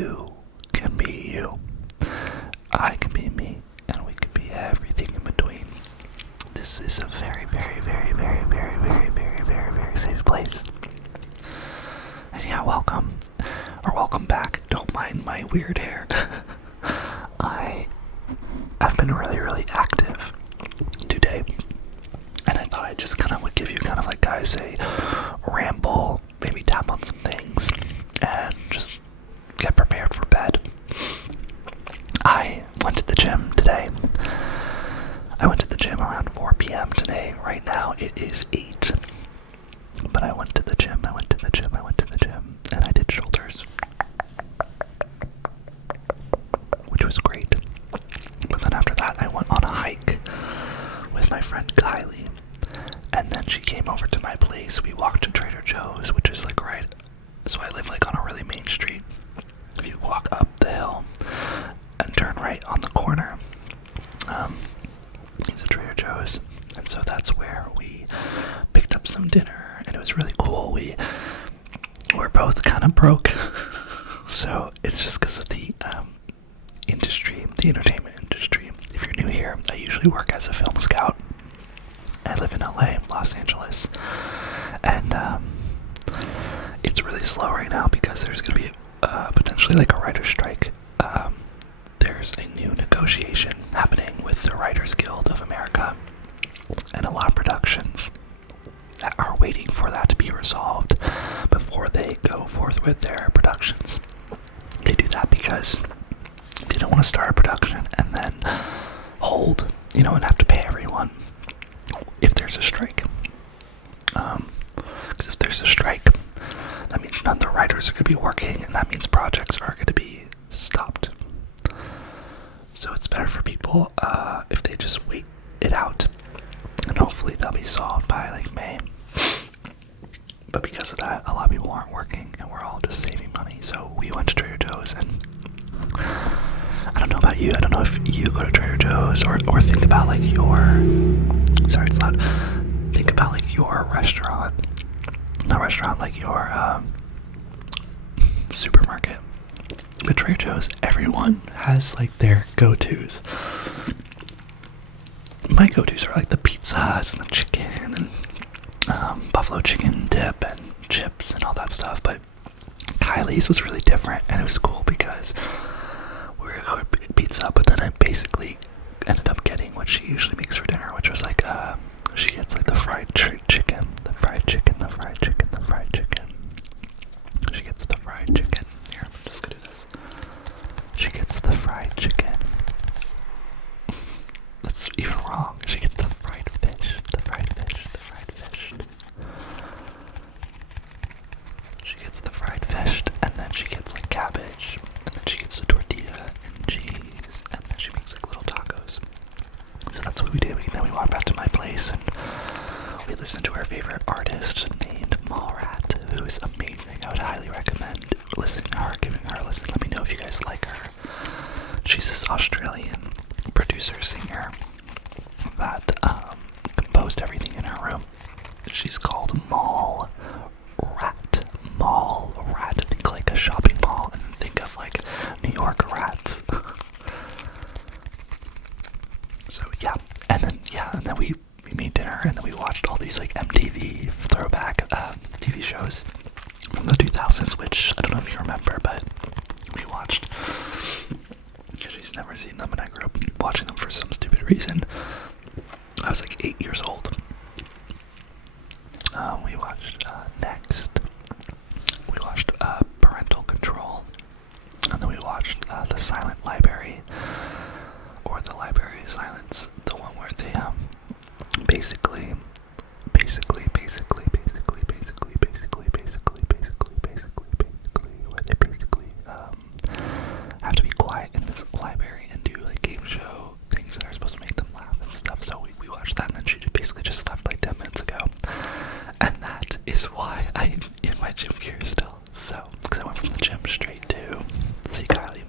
you can be you. I can be me, and we can be everything in between. This is a very, very, very, very, very, very, very, very, very safe place. And yeah, welcome back. Don't mind my weird hair. I've been really, really active today, and I thought I just kind of would give you kind of like, guys, a ramble, maybe tap on some things, and just get prepared for bed. I went to the gym today. I went to the gym around 4 p.m. today. Right now it is 8. But I went to the gym, and I did shoulders, which was great. But then after that, I went on a hike with my friend Kylie, and then she came over to my place. We walked to Trader Joe's, which is like right, so I live like on a really main street. If you walk up the hill and turn right on the corner, it's a Trader Joe's, and so that's where we picked up some dinner, and it was really cool. We're both kind of broke, so it's just because of the industry, the entertainment industry. If you're new here, I usually work as a film scout. I live in LA, Los Angeles, and it's really slow right now because there's going to be potentially like a writer's strike. There's a new negotiation happening with the Writers Guild of America, and a lot of productions that are waiting for that to be resolved before they go forth with their productions. They do that because they don't want to start a production and then hold, and have to pay everyone if there's a strike. Because if there's a strike, that means none of the writers are going to be working, and that means projects are going to be stopped. So it's better for people if they just wait it out, and hopefully they'll be solved by like May. But because of that, a lot of people aren't working, and we're all just saving money. So we went to Trader Joe's, and I don't know about you. I don't know if you go to Trader Joe's or think about like your, sorry, it's loud. Think about like your restaurant, not restaurant, like your supermarket. But Trader Joe's, everyone has like their go-tos. My go-tos are like the pizzas and the chicken and buffalo chicken dip and chips and all that stuff. But Kylie's was really different, and it was cool because we were going to go pizza, but then I basically ended up getting what she usually makes for dinner, which was like she gets like the fried chicken. She gets the fried chicken. Here, I'm just gonna do this. She gets the fried chicken. That's even wrong. She gets the fried fish. She gets the fried fish, and then she gets like cabbage, and then she gets the tortilla and cheese, and then she makes like little tacos. So that's what we did. Then we walked back to my place, and we listened to our favorite artist named Mallrat, who is amazing. I would highly recommend listening to her, giving her a listen. Let me know if you guys like her. She's this Australian producer, singer that composed everything in her room. She's called Mallrat. Think like a shopping mall, and think of like New York rats. So and then we made dinner, and then we watched all these like MTV throwback TV shows from the 2000s, which I don't know if you remember, but we watched, because she's never seen them, and I grew up watching them for some stupid reason. I was like 8 years old. We watched Next. We watched Parental Control, and then we watched The Silent Library, or The Library of Silence, the one where they basically have to be quiet in this library and do like game show things that are supposed to make them laugh and stuff. So we watched that, and then she basically just left like 10 minutes ago, and that is why I'm in my gym gear still. So because I went from the gym straight to see Kylie.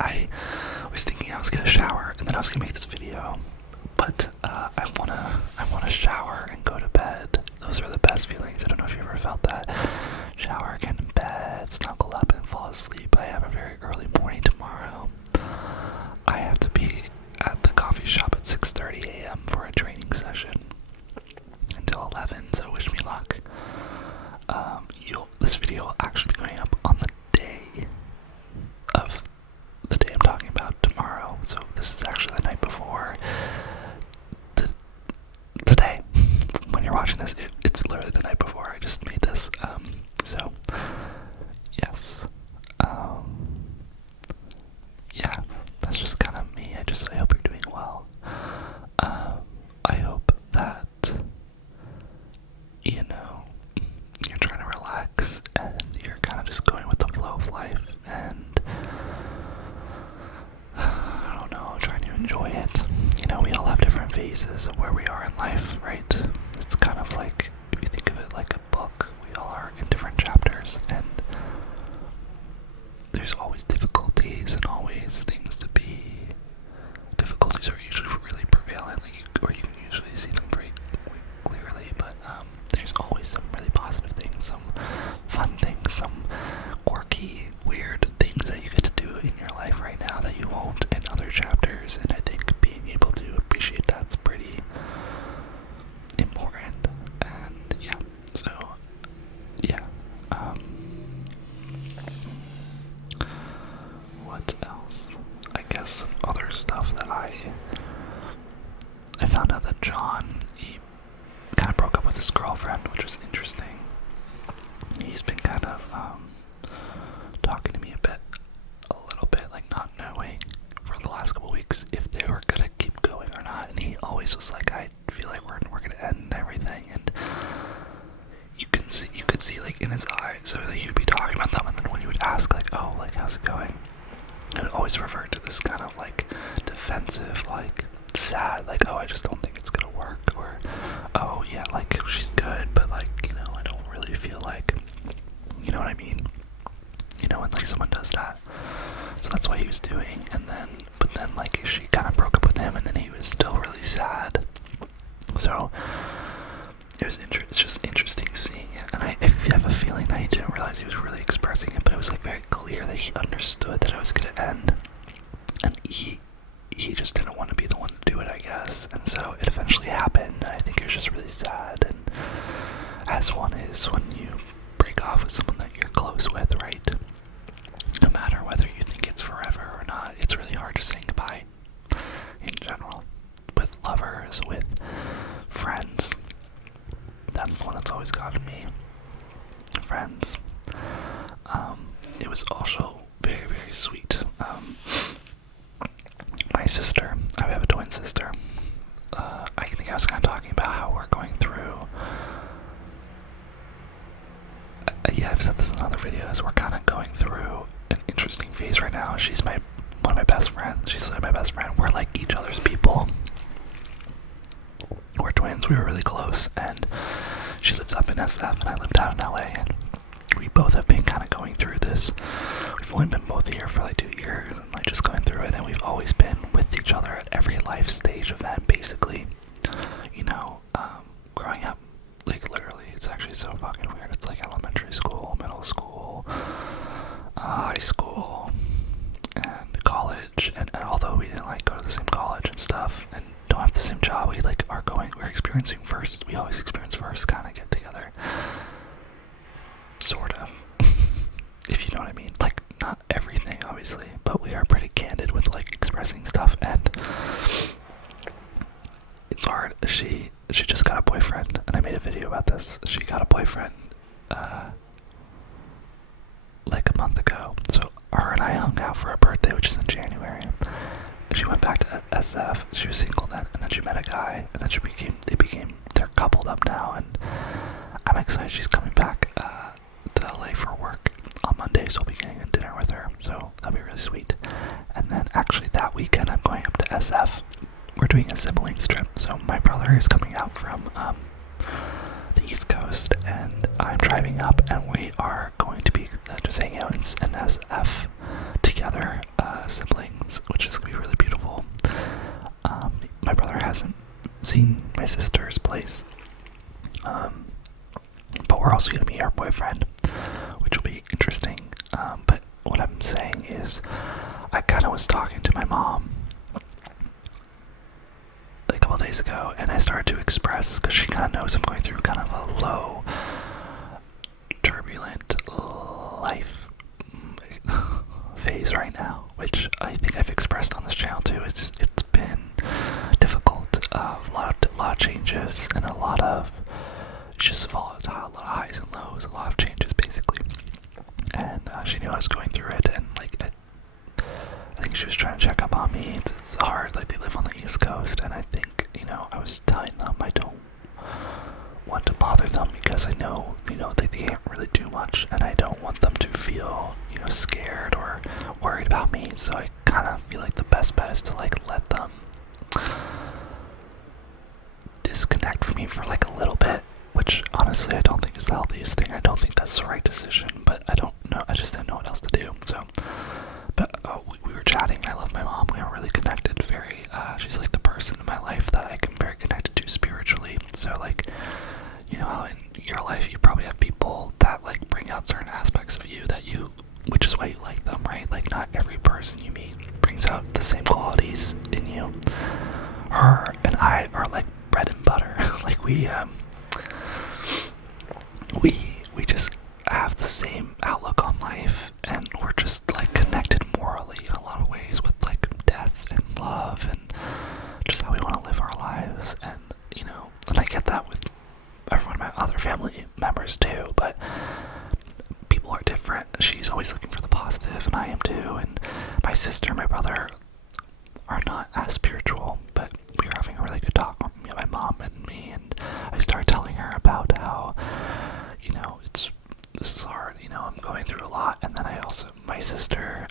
I was thinking I was gonna shower and then I was gonna make this video, but I wanna shower and go to bed. Those are the best feelings. I don't know if you ever felt that. Shower, get in bed, snuggle up, and fall asleep. I have a phases of where we are in life, right? It's kind of like, if you think of it like a book, we all are in different chapters, and there's always difficulties and always things to be. Difficulties are usually really prevalent, or you can usually see them pretty clearly, but there's always some really positive things, some fun things, some quirky, weird things that you get to do in your life right now that you won't in other chapters, and I think being able to appreciate that's pretty important. And yeah, so yeah, what else? I guess some other stuff that I found out that John, he kind of broke up with his girlfriend, which was interesting. He's been kind of talking to me a little bit, like not knowing for the last couple weeks if they were gonna keep going or not. And he always was like, I feel like we're gonna end and everything. And you could see like in his eyes, so that he would be talking about them, and then when you would ask like, oh, like how's it going, it would always revert to this kind of like defensive, like sad, like, oh, I just don't think it's gonna work, or oh yeah, like she's good, but like, you know, I don't really feel like, you know what I mean, you know, when like someone does that. So that's what he was doing, but then like she kind of broke up with him, and then he was still really sad. So it's just interesting seeing it, and I have a feeling that he didn't realize he was really expressing it, but it was like very clear that he understood that it was gonna end, and he just didn't want to be the one to do it, I guess. And so it eventually happened, and I think it was just really sad, and as one is when you break off with someone that you're close with, right? No matter whether you think it's forever or not, it's really hard to say goodbye in general. With lovers, with friends. That's the one that's always gotten me. Friends. It was also very, very sweet. My sister, I have a twin sister. I think I was kind of talking about how we're going through. Yeah, I've said this in other videos. We're kind of going through an interesting phase right now. She's one of my best friends. She's like my best friend. We're like each other's people. We're twins. We were really close, and she lives up in SF, and I lived out in LA, and we both have been kind of going through this. We've only been both here for like 2 years, and like just going through it, and we've always been with each other at every life stage event, basically. You know, growing up, like literally, it's actually so fucking weird. It's like elementary school, middle school, high school, and college, and although we didn't like go to the same college and stuff, and don't have the same job, we're experiencing first. We always experience first, kind of get together. Sort of. If you know what I mean. Like, not everything, obviously, but we are pretty candid with, like, expressing stuff, and it's hard. She just got a boyfriend, and I made a video about this. She got a boyfriend, like a month ago, so her and I hung out for her birthday, which is in January. She went back to SF. She was single then, and then she met a guy, and then they're coupled up now, and I'm excited she's coming back to LA for work on Monday, so I'll be getting a dinner with her, so that'll be really sweet. And then actually that weekend I'm going up to SF. We're doing a siblings trip, so my brother is coming out from the East Coast, and I'm driving up, and we are going to be just hanging out in SF together, siblings, which is going to be really beautiful. My brother hasn't seen my sister's place, but we're also going to meet her boyfriend, which will be interesting. But what I'm saying is, I kind of was talking to my mom a couple days ago, and I started to express, because she kind of knows I'm going through kind of a low, turbulent life phase right now, which I think I've expressed on this channel too. It's been difficult, a lot of changes, and a lot of just volatile, a lot of highs and lows, a lot of changes basically. And she knew I was going through it, and like I think she was trying to check up on me. It's hard, like they live on the East Coast, and I think, you know, I was telling them I don't want to bother them because I know, you know, they can't really do much, and I don't want them to feel, you know, scared or worried about me. So I kind of feel like the best bet is to like let them disconnect from me for like a little bit, which honestly I don't think is the healthiest thing. I don't think that's the right decision, but I don't know. I just didn't know what else to do. So, but we were chatting. I love my mom. We were really connected. Very, she's like the person in my life that I can very connected to spiritually. So like, you know how in your life you probably have people that like bring out certain aspects of you that you, which is why you like them, right? Like not every person you meet brings out the same qualities in you. Her and I are like bread and butter. Like we just have the same outlook on life, and we're just like connected morally in a lot of ways with like death and love and just how we want to live our lives. And you know, and I get that with everyone of my other family members too, but people are different. She's always looking for the positive, and I am too. And my sister and my brother are not as spiritual, but we were having a really good talk, my mom and me, and I started telling her about how, you know, this is hard, you know, I'm going through a lot. And then I also, my sister,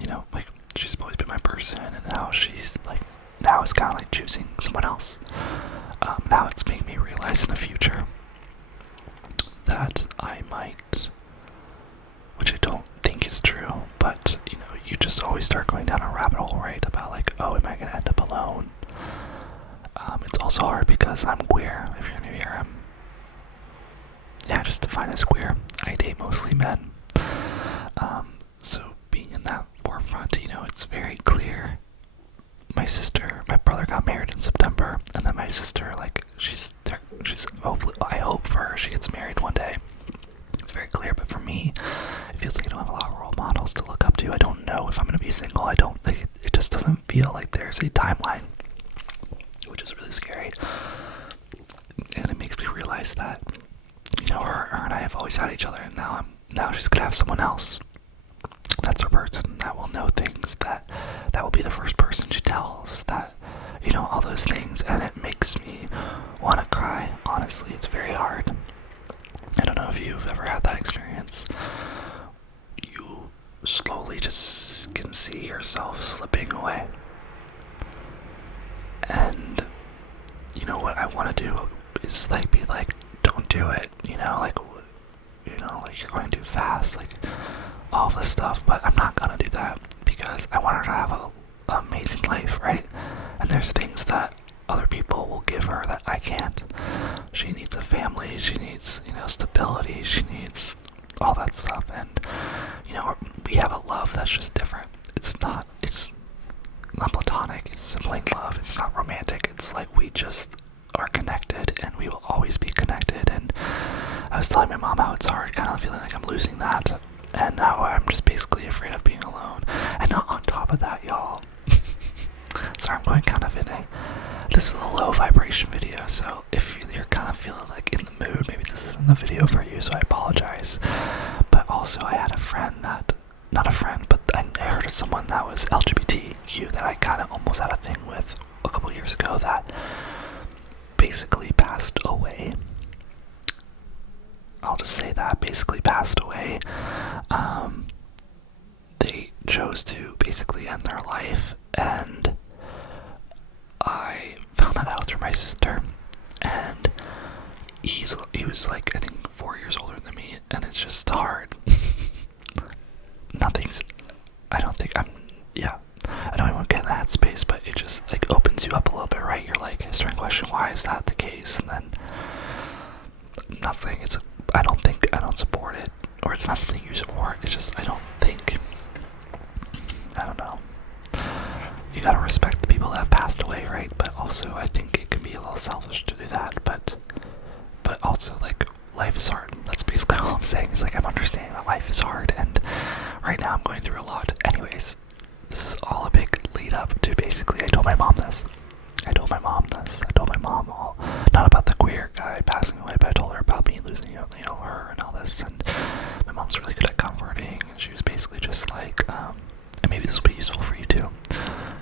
you know, like she's always been my person, and now she's like, now it's kind of like choosing someone else. Now it's making me realize in the future that I might, which I don't think is true, but you know, you just always start going down a rabbit hole, right? About like, oh, am I gonna end up alone? It's also hard because I'm queer. If you're new here, just defined as queer. I date mostly men. So being in that forefront, you know, it's very clear. My brother got married in September, and then my sister, like, she's hopefully, I hope for her she gets married one day. It's very clear, but for me, it feels like I don't have a lot of role models to look up to. I don't know if I'm going to be single. I don't think it just doesn't feel like there's a timeline, which is really scary. And it makes me realize that, you know, her and I have always had each other, and now she's going to have someone else. That's her person that will know things, that will be the first person she tells, that, you know, all those things. And it makes me want to cry. Honestly, it's very hard. I don't know if you've ever had that experience. You slowly just can see yourself slipping away. And, you know, what I want to do is, like, be like, don't do it, you know, like, you're going too fast, like, all this stuff, but I'm not gonna do that, because I want her to have an amazing life, right? And there's things that other people will give her that I can't. She needs a family, she needs, you know, stability, she needs all that stuff. And, you know, we have a love that's just different. It's not platonic, it's sibling love, it's not romantic, it's like we just are connected, and we will always be connected. And I was telling my mom how it's hard, kind of feeling like I'm losing that, and now I'm just basically afraid of being alone. And not on top of that, y'all, sorry, I'm going kind of in this is a low vibration video, so if you're kind of feeling like in the mood, maybe this isn't the video for you, so I apologize. But also, I had a friend that, not a friend, but I heard of someone that was LGBTQ that I kind of almost had a thing with a couple years ago that basically passed away. I'll just say that, basically passed away. They chose to basically end their life, and I found that out through my sister, and he was like, I think 4 years older than me, and it's just hard. I don't even want to get in that space, but it just like opens you up a little bit, right? You're like starting to question, why is that the case? And then, I'm not saying I don't support it, or it's not something you support, it's just, I don't know. You gotta respect the people that have passed away, right? But also, I think it can be a little selfish to do that, but also, like, life is hard. That's basically all I'm saying, is like, I'm understanding that life is hard, and right now I'm going through a lot. Anyways, this is all a big lead up to basically, I told my mom this. I told my mom all, not about the queer guy passing away, but I told her about me losing, you know, her and all this. And my mom's really good at comforting, and she was basically just like, and maybe this will be useful for you too.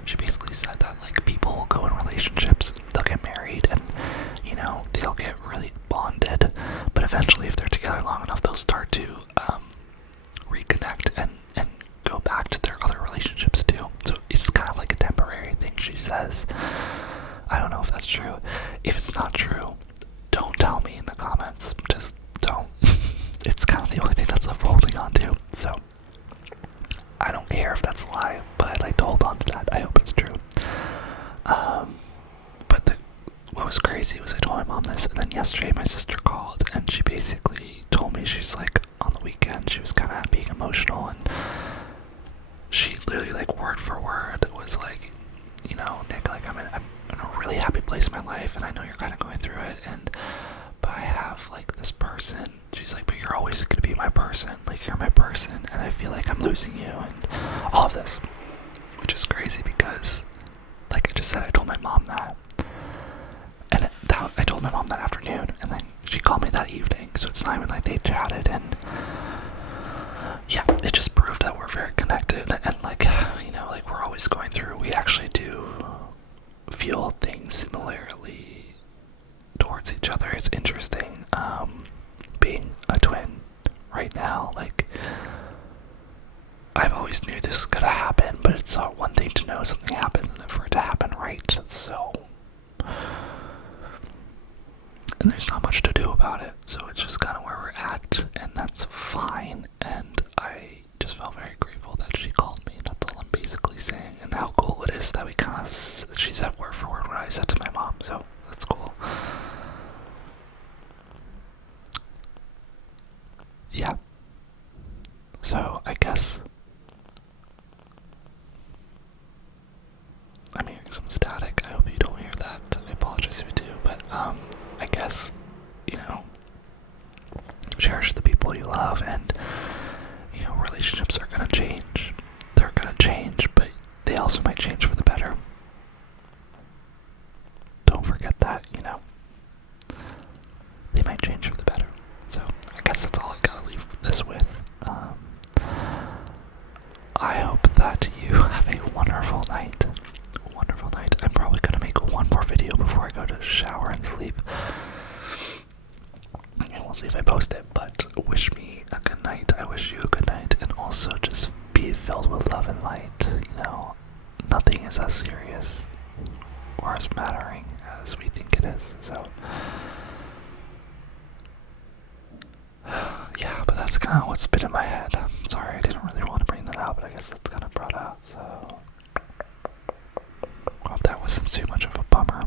She basically said that, like, people will go in relationships, they'll get married, and, you know, they'll get really bonded, but eventually, if they're together long enough, they'll start to reconnect and go back to their other relationships too. So it's kind of like a temporary thing, she says. I don't know if that's that's true. If it's not true, don't tell me in the comments. Just don't. It's kind of the only thing that's left holding on to. So I don't care if that's a lie, but I'd like to hold on to that. I hope it's true. But what was crazy was I told my mom this, and then yesterday my sister called, and she basically told me, she's like, on the weekend she was kind of being emotional, and she literally, like, word for word was like, you know, Nick, like, I'm in a really happy place in my life, and I know you're kind of going through it, but I have, like, this person. She's like, but you're always gonna be my person, like, you're my person, and I feel like I'm losing you, and all of this, which is crazy because, like I just said, I told my mom that, and I told my mom that afternoon, and then she called me that evening, so it's not even like they chatted, and yeah, it just proved that we're very connected, and, like, you know, like, we're always going through, we actually do feel things similarly towards each other. It's interesting, being a twin right now. Like, I've always knew this was gonna happen, but it's one thing to know something happens and then for it to happen right, so, and there's not much to do about it, so it's just kind of where we're at, and that's fine, and I just felt very grateful that she called me. That's all I'm basically saying, and how cool it is that we kind of, she said word for word what I said to my mom, so that's cool. Yeah. So, I guess I'm hearing some static. I hope you don't hear that. I apologize if you do, but, I guess, you know, cherish the people you love, and, you know, relationships are gonna change. They're gonna change, but they also might change for the better. Don't forget that, you know. They might change for the better. So, I guess that's all I gotta leave this with. I hope that you have a wonderful night. Wonderful night. I'm probably gonna make one more video before I go to shower and sleep. And we'll see if I post it, but wish me a good night. I wish you a good night, and also just be filled with love and light. You know, nothing is as serious or as mattering as we think it is, so yeah, but that's kind of what's been in my head. Sorry, I didn't really want to bring that out, but I guess that's kind of brought out, so I hope that wasn't too much of a bummer.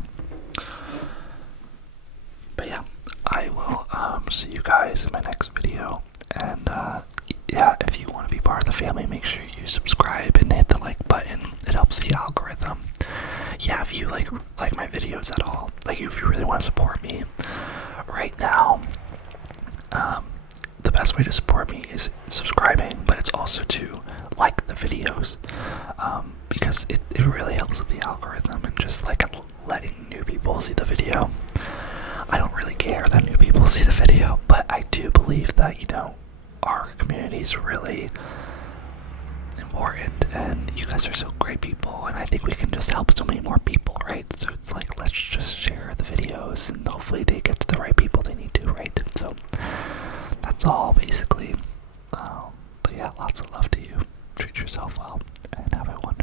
But yeah, I will see you guys in my next video, and yeah, if you want to be part of the family, make sure you subscribe and hit the like button. It helps the algorithm. Yeah, if you like my videos at all, like if you really want to support me right now, the best way to support me is subscribing, but it's also to like the videos, because it really helps with the algorithm, and just like letting new people see the video. I don't really care that new people see the video, but I do believe that, you know, our community is really important, and you guys are so great people, and I think we can just help so many more people, right? So it's like, let's just share the videos, and hopefully they get to the right people they need to, right? So that's all, basically. But yeah, lots of love to you. Treat yourself well, and have a wonderful